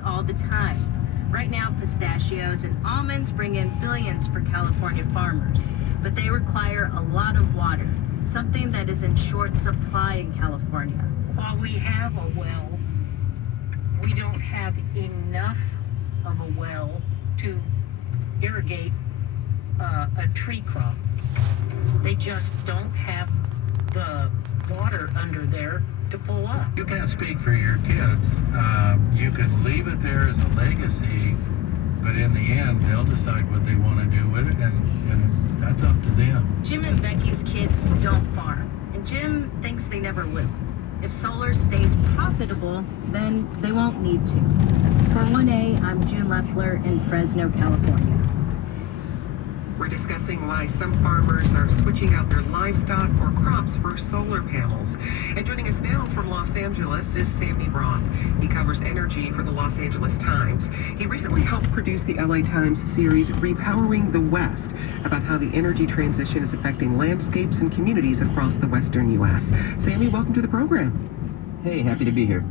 crops all the time. Right now, pistachios and almonds bring in billions for California farmers, but they require a lot of water, something that is in short supply in California. While we have a well, we don't have enough of a well to irrigate a tree crop. They just don't have the water under there to pull up. You can't speak for your kids. You can leave it there as a legacy, but in the end, they'll decide what they want to do with it, and that's up to them. Jim and Becky's kids don't farm, and Jim thinks they never will. If solar stays profitable, then they won't need to. For 1A, I'm June Leffler in Fresno, California. We're discussing why some farmers are switching out their livestock or crops for solar panels. And joining us now from Los Angeles is Sammy Roth. He covers energy for the Los Angeles Times. He recently helped produce the LA Times series Repowering the West, about how the energy transition is affecting landscapes and communities across the western U.S. Sammy, welcome to the program. Hey, happy to be here.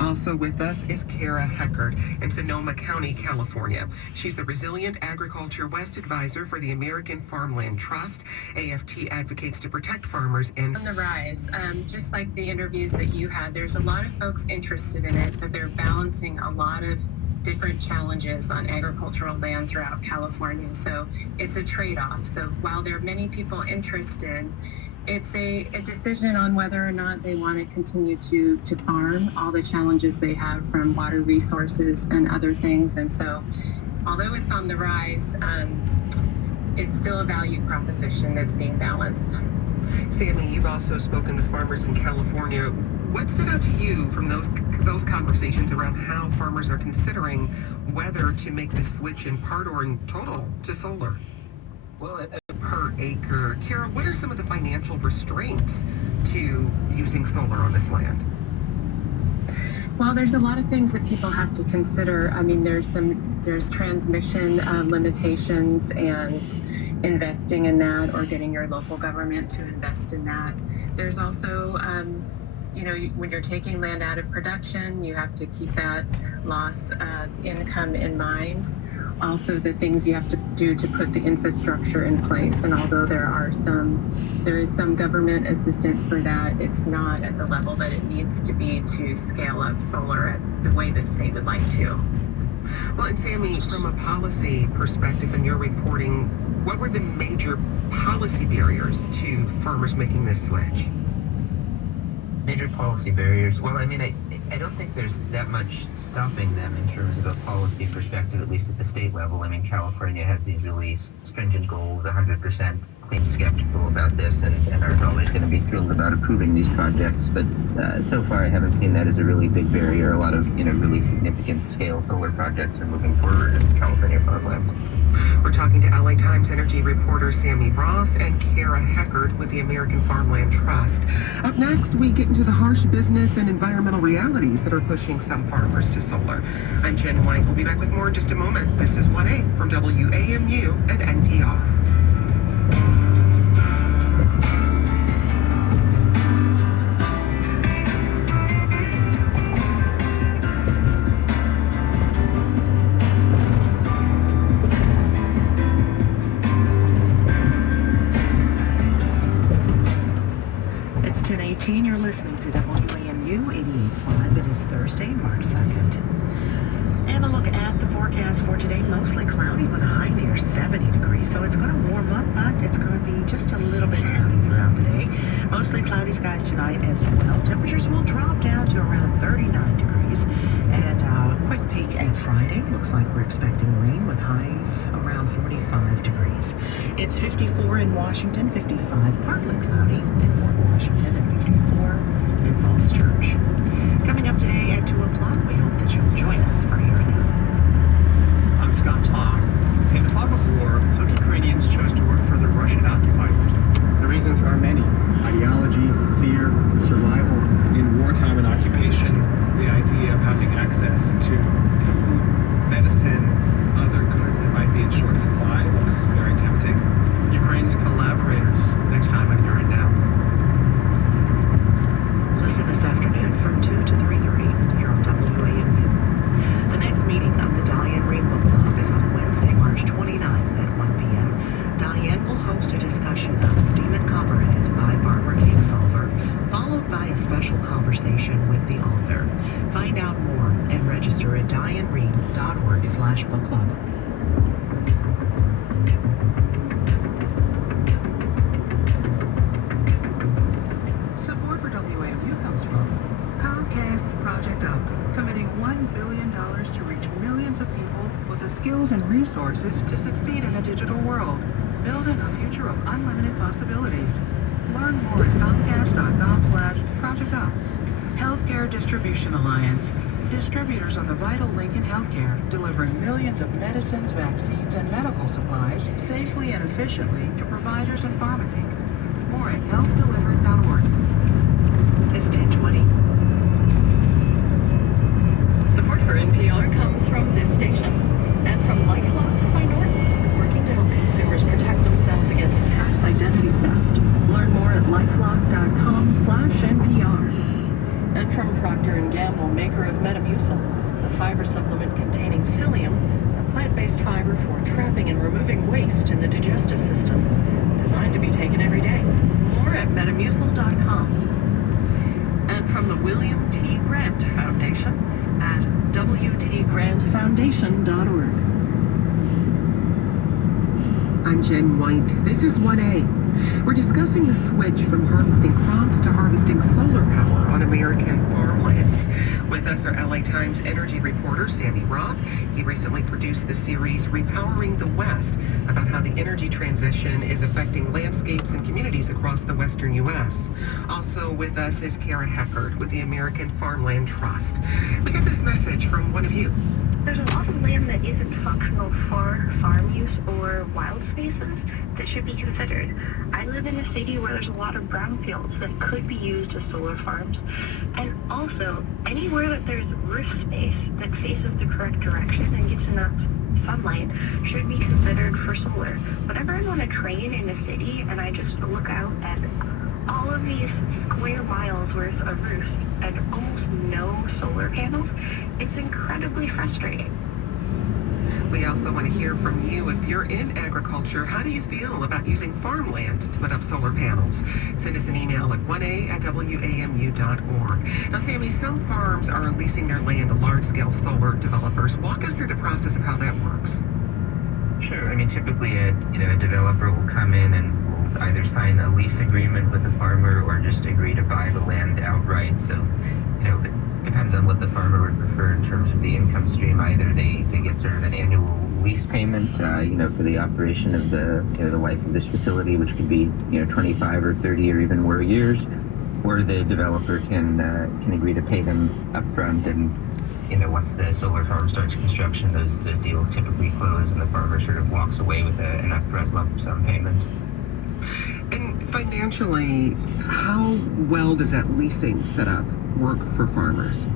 Also with us is Kara Heckert in Sonoma County, California. She's the Resilient Agriculture West Advisor for the American Farmland Trust. AFT advocates to protect farmers in on the rise. Just like the interviews that you had, there's a lot of folks interested in it, but they're balancing a lot of different challenges on agricultural land throughout California. So it's a trade-off. So while there are many people interested, it's a decision on whether or not they want to continue to farm, all the challenges they have from water resources and other things. And so although it's on the rise, it's still a value proposition that's being balanced. Sammy, you've also spoken to farmers in California. What stood out to you from those conversations around how farmers are considering whether to make the switch in part or in total to solar? Well, Per acre. Kara, what are some of the financial restraints to using solar on this land? Well, there's a lot of things that people have to consider. I mean, there's transmission limitations and investing in that, or getting your local government to invest in that. There's also, when you're taking land out of production, you have to keep that loss of income in mind. Also, the things you have to do to put the infrastructure in place. And although there is some government assistance for that, it's not at the level that it needs to be to scale up solar at the way that the state would like to. Well, and Sammy, from a policy perspective in your reporting, what were the major policy barriers to farmers making this switch? Major policy barriers. Well, I mean, I don't think there's that much stopping them in terms of a policy perspective, at least at the state level. I mean, California has these really stringent goals, 100%. Clean skeptical about this and are always going to be thrilled about approving these projects. But so far, I haven't seen that as a really big barrier. A lot of, really significant scale solar projects are moving forward in California farmland. We're talking to LA Times energy reporter Sammy Roth and Kara Heckert with the American Farmland Trust. Up next, we get into the harsh business and environmental realities that are pushing some farmers to solar. I'm Jen White. We'll be back with more in just a moment. This is 1A from WAMU and NPR. You're listening to WAMU 88.5. It is Thursday, March 2nd. And a look at the forecast for today, mostly cloudy with a high near 70 degrees. So it's going to warm up, but it's going to be just a little bit cloudy throughout the day. Mostly cloudy skies tonight as well. Temperatures will drop down to around 39 degrees. And a quick peek at Friday. Looks like we're expecting rain with highs around 45 degrees. It's 54 in Washington, 55 partly cloudy in Fort Washington, and 54 in Falls Church. Coming up today at 2 o'clock, we hope that you'll join us for Here and Now. I'm Scott Tong. In the fog of war, some Ukrainians chose to work for the Russian occupiers. The reasons are many: ideology, fear, survival. In wartime and occupation, the idea of having access to food, medicine, other goods that might be in short supply looks very tempting. Ukraine's collaborators, next time on Here and Now. Listen this afternoon from 2 to 3:30 here on anreed.org/book club. Support for WAMU comes from Comcast's Project Up, committing $1 billion to reach millions of people with the skills and resources to succeed in a digital world, building a future of unlimited possibilities. Learn more at comcast.com/Project Up. Healthcare Distribution Alliance, distributors of the vital link in healthcare, delivering millions of medicines, vaccines, and medical supplies safely and efficiently to providers and pharmacies. More at healthdelivered.org. It's 10:20. Support for NPR comes from this station and from LifeLock by Norton, working to help consumers protect themselves against tax identity theft. Learn more at lifelock.com/NPR. And from Procter & Gamble, maker of Metamucil, a fiber supplement containing psyllium, a plant-based fiber for trapping and removing waste in the digestive system, designed to be taken every day. More at metamucil.com. And from the William T. Grant Foundation at wtgrantfoundation.org. I'm Jen White. This is 1A. We're discussing the switch from harvesting crops to harvesting solar power on American farmlands. With us are LA Times energy reporter Sammy Roth. He recently produced the series Repowering the West about how the energy transition is affecting landscapes and communities across the western U.S. Also with us is Kara Heckert with the American Farmland Trust. We got this message from one of you. There's a lot of land that isn't functional for farm use or wild spaces that should be considered. I live in a city where there's a lot of brownfields that could be used as solar farms. And also, anywhere that there's roof space that faces the correct direction and gets enough sunlight should be considered for solar. Whenever I'm on a train in a city and I just look out at all of these square miles worth of roofs and almost no solar panels, it's incredibly frustrating. We also want to hear from you. If you're in agriculture, how do you feel about using farmland to put up solar panels? Send us an email at 1a@wamu.org. Now, Sammy, some farms are leasing their land to large-scale solar developers. Walk us through the process of how that works. Sure. I mean, typically a developer will come in and will either sign a lease agreement with the farmer or just agree to buy the land outright. So, it depends on what the farmer would prefer in terms of the income stream. Either they get sort of an annual lease payment, for the operation of the life of this facility, which could be 25 or 30 or even more years, or the developer can agree to pay them upfront, and once the solar farm starts construction, those deals typically close, and the farmer sort of walks away with an upfront lump sum payment. And financially, how well does that leasing setup work for farmers?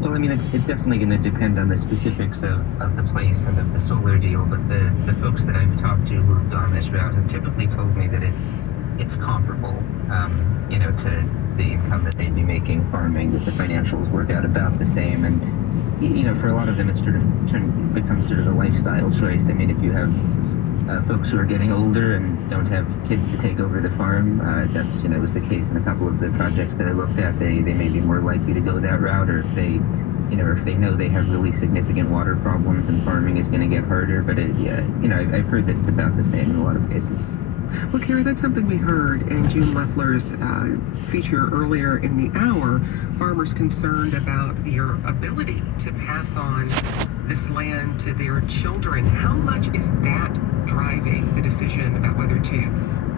Well, I mean, it's definitely going to depend on the specifics of the place and of the solar deal, but the folks that I've talked to who have gone this route have typically told me that it's comparable, to the income that they'd be making farming, that the financials work out about the same. And, for a lot of them, it's becomes sort of a lifestyle choice. I mean, if you have folks who are getting older and don't have kids to take over the farm, that's, was the case in a couple of the projects that I looked at. They may be more likely to go that route, or if they know they have really significant water problems and farming is going to get harder. But I've heard that it's about the same in a lot of cases. Well, Carrie, that's something we heard in June Leffler's feature earlier in the hour. Farmers concerned about their ability to pass on this land to their children. How much is that driving the decision about whether to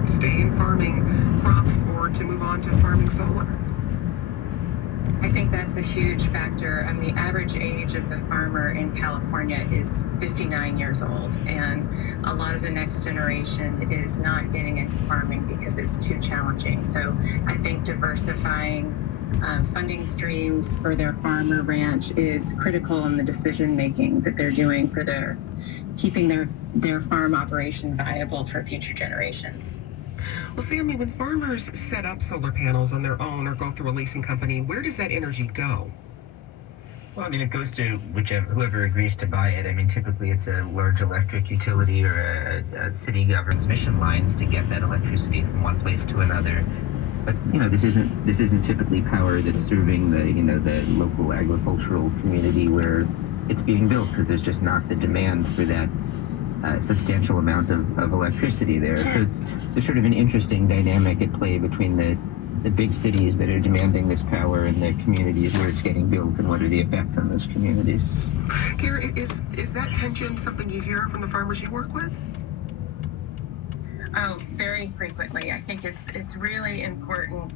stay in farming crops or to move on to farming solar? I think that's a huge factor. The average age of the farmer in California is 59 years old, and a lot of the next generation is not getting into farming because it's too challenging. So I think diversifying funding streams for their farm or ranch is critical in the decision making that they're doing for keeping their farm operation viable for future generations. Well, Sammy, when farmers set up solar panels on their own or go through a leasing company, where does that energy go? Well, I mean, it goes to whoever agrees to buy it. I mean, typically it's a large electric utility or a city government's transmission lines to get that electricity from one place to another. But this isn't typically power that's serving the local agricultural community where it's being built because there's just not the demand for that substantial amount of electricity there. So there's sort of an interesting dynamic at play between the big cities that are demanding this power and the communities where it's getting built, and what are the effects on those communities. Kara, is that tension something you hear from the farmers you work with? Oh, very frequently. I think it's really important